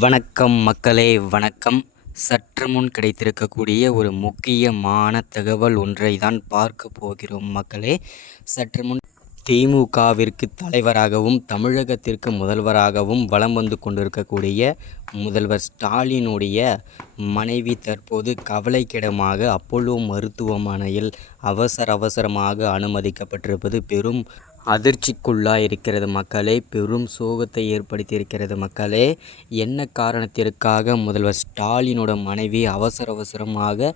வணக்கம் மக்களே, வணக்கம். சற்று முன் கிடைத்திருக்கக்கூடிய ஒரு முக்கியமான தகவல் ஒன்றை தான் பார்க்க போகிறோம் மக்களே. சற்று முன் திமுகவிற்கு தலைவராகவும் தமிழகத்திற்கு முதல்வராகவும் வலம் வந்து கொண்டிருக்கக்கூடிய முதல்வர் ஸ்டாலினுடைய மனைவி தற்போது கவலைக்கிடமாக அப்போலோ மருத்துவமனையில் அவசரமாக அனுமதிக்கப்பட்டிருப்பது பெரும் அதிர்ச்சிக்குள்ளாயிருக்கிறது மக்களே. பெரும் சோகத்தை ஏற்படுத்தியிருக்கிறது மக்களே. என்ன காரணத்திற்காக முதல்வர் ஸ்டாலினோட மனைவி அவசரமாக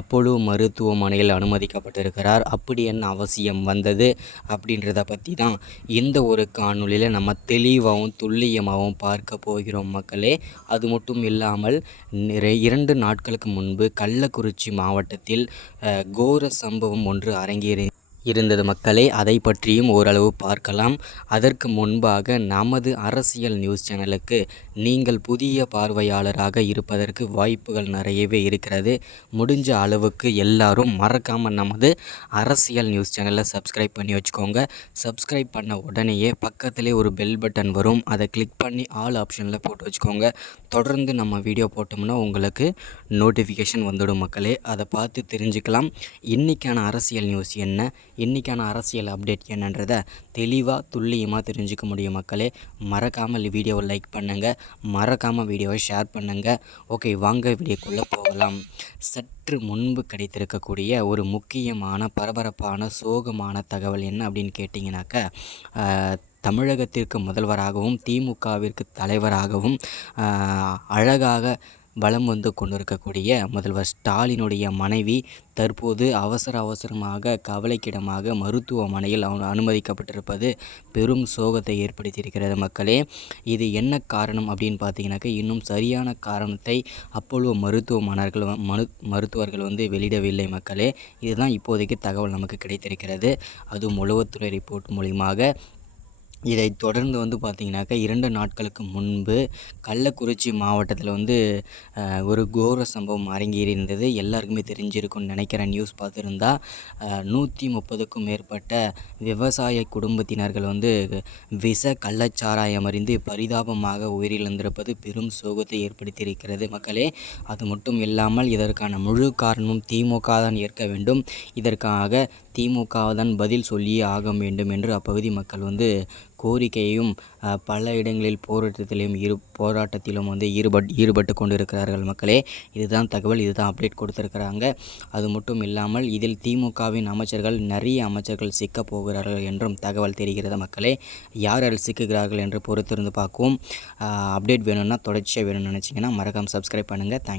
அப்போலோ மருத்துவமனையில் அனுமதிக்கப்பட்டிருக்கிறார், அப்படி என்ன அவசியம் வந்தது அப்படின்றத பற்றி தான் இந்த ஒரு காணொலியில் நம்ம தெளிவாகவும் துல்லியமாகவும் பார்க்க போகிறோம் மக்களே. அது மட்டும் இல்லாமல் 2 நாட்களுக்கு முன்பு கள்ளக்குறிச்சி மாவட்டத்தில் கோர சம்பவம் ஒன்று இருந்தது மக்களே. அதை பற்றியும் ஓரளவு பார்க்கலாம். அதற்கு முன்பாக நமது அரசியல் நியூஸ் சேனலுக்கு நீங்கள் புதிய பார்வையாளராக இருப்பதற்கு வாய்ப்புகள் நிறையவே இருக்கிறது. முடிஞ்ச அளவுக்கு எல்லாரும் மறக்காமல் நமது அரசியல் நியூஸ் சேனலை சப்ஸ்கிரைப் பண்ணி வச்சுக்கோங்க. சப்ஸ்கிரைப் பண்ண உடனேயே பக்கத்திலே ஒரு பெல் பட்டன் வரும், அதை கிளிக் பண்ணி ஆல் ஆப்ஷனில் போட்டு வச்சுக்கோங்க. தொடர்ந்து நம்ம வீடியோ போட்டோம்னா உங்களுக்கு நோட்டிஃபிகேஷன் வந்துடும் மக்களே. அதை பார்த்து தெரிஞ்சுக்கலாம் இன்றைக்கான அரசியல் நியூஸ் என்ன, இன்றைக்கான அரசியல் அப்டேட் என்னன்றதை தெளிவாக துல்லியமாக தெரிஞ்சுக்க முடியும் மக்களே. மறக்காமல் வீடியோவை லைக் பண்ணுங்கள், மறக்காமல் வீடியோவை ஷேர் பண்ணுங்கள். ஓகே, வாங்க வீடியோக்குள்ளே போகலாம். சற்று முன்பு கிடைத்திருக்கக்கூடிய ஒரு முக்கியமான பரபரப்பான சோகமான தகவல் என்ன அப்படின்னு கேட்டிங்கனாக்கா, தமிழகத்திற்கு முதல்வராகவும் திமுகவிற்கு தலைவராகவும் அழகாக வலம் வந்து கொண்டிருக்கக்கூடிய முதல்வர் ஸ்டாலினுடைய மனைவி தற்போது அவசரமாக கவலைக்கிடமாக மருத்துவமனையில் அனுமதிக்கப்பட்டிருப்பது பெரும் சோகத்தை ஏற்படுத்தியிருக்கிறது மக்களே. இது என்ன காரணம் அப்படின்னு பார்த்தீங்கன்னாக்கா, இன்னும் சரியான காரணத்தை அப்போலோ மருத்துவர்கள் வந்து வெளியிடவில்லை மக்களே. இதுதான் இப்போதைக்கு தகவல் நமக்கு கிடைத்திருக்கிறது. அதுவும் உளவுத்துறை ரிப்போர்ட் மூலியமாக. இதை தொடர்ந்து வந்து பார்த்திங்கனாக்கா 2 நாட்களுக்கு முன்பு கள்ளக்குறிச்சி மாவட்டத்தில் வந்து ஒரு கோர சம்பவம் அரங்கேறியிருந்தது. எல்லாருக்குமே தெரிஞ்சிருக்கும்னு நினைக்கிறேன். நியூஸ் பார்த்துருந்தா 130க்கும் மேற்பட்ட விவசாய குடும்பத்தினர்கள் வந்து கள்ளச்சாராயம் அறிந்து பரிதாபமாக உயிரிழந்திருப்பது பெரும் சோகத்தை ஏற்படுத்தியிருக்கிறது மக்களே. அது மட்டும் இல்லாமல் இதற்கான முழு காரணமும் திமுக தான் ஏற்க வேண்டும். இதற்காக திமுக தான் பதில் சொல்லியே ஆக வேண்டும் என்று அப்பகுதி மக்கள் வந்து கோரிக்கையையும் பல இடங்களில் போராட்டத்திலும் வந்து ஈடுபட்டு கொண்டிருக்கிறார்கள் மக்களே. இதுதான் தகவல், இதுதான் அப்டேட் கொடுத்துருக்கிறாங்க. அது மட்டும் இல்லாமல் இதில் திமுகவின் நிறைய அமைச்சர்கள் சிக்கப் போகிறார்கள் என்றும் தகவல் தெரிகிறது மக்களே. யார் சிக்குகிறார்கள் என்று பொறுத்திருந்து பார்க்கவும். அப்டேட் வேணும்னா தொடர்ச்சியாக வேணும்னு நினச்சிங்கன்னா மறக்காமல் சப்ஸ்கிரைப் பண்ணுங்கள். தேங்க்யூ.